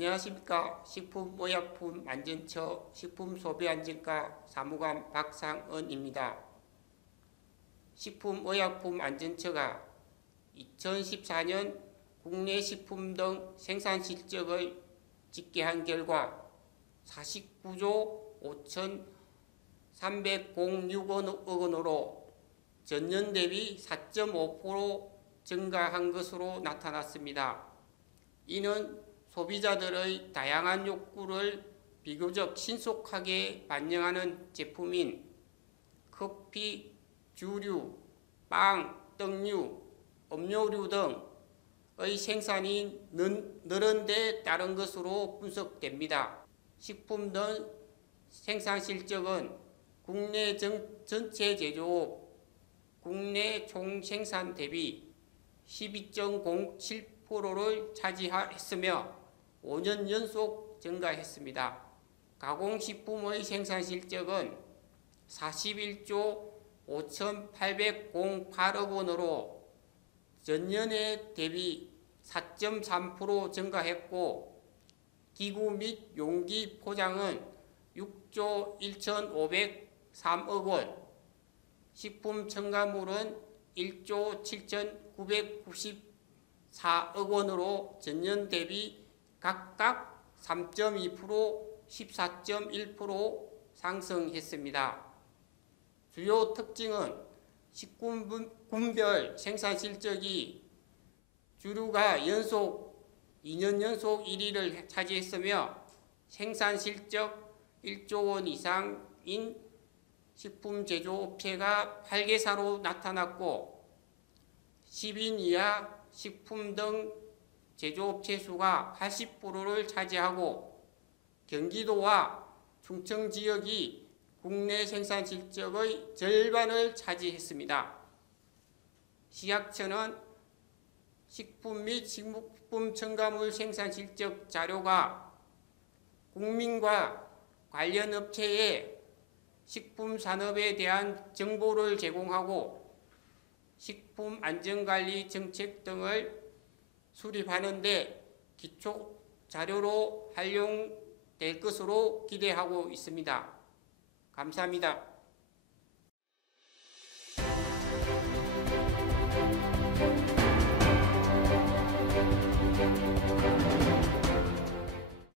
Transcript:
안녕하십니까 식품의약품 안전처 식품소비안전과 사무관 박상은입니다. 식품의약품 안전처가 2014년 국내 식품 등 생산 실적을 집계한 결과 49조 5,306억 원으로 전년 대비 4.5% 증가한 것으로 나타났습니다. 이는 소비자들의 다양한 욕구를 비교적 신속하게 반영하는 제품인 커피, 주류, 빵, 떡류, 음료류 등 의 생산이 는- 늘은 데 따른 것으로 분석됩니다. 식품 등 생산 실적은 국내 전, 전체 제조업 국내 총 생산 대비 12.07%를 차지했으며 5년 연속 증가했습니다. 가공식품의 생산 실적은 41조 5,808억 원으로 전년에 대비 4.3% 증가했고 기구 및 용기 포장은 6조 1,503억 원, 식품 첨가물은 1조 7,994억 원으로 전년 대비 각각 3.2%, 14.1% 상승했습니다. 주요 특징은 식품군별 생산 실적이 주류가 연속 2년 연속 1위를 차지했으며 생산 실적 1조 원 이상인 식품 제조업체가 8개사로 나타났고 10인 이하 식품 등 제조업체 수가 80%를 차지하고 경기도와 충청 지역이 국내 생산 실적의 절반을 차지했습니다. 시약처는 식품 및 식품 첨가물 생산 실적 자료가 국민과 관련 업체에 식품 산업에 대한 정보를 제공하고 식품 안전관리 정책 등을 수립하는데 기초 자료로 활용될 것으로 기대하고 있습니다. 감사합니다.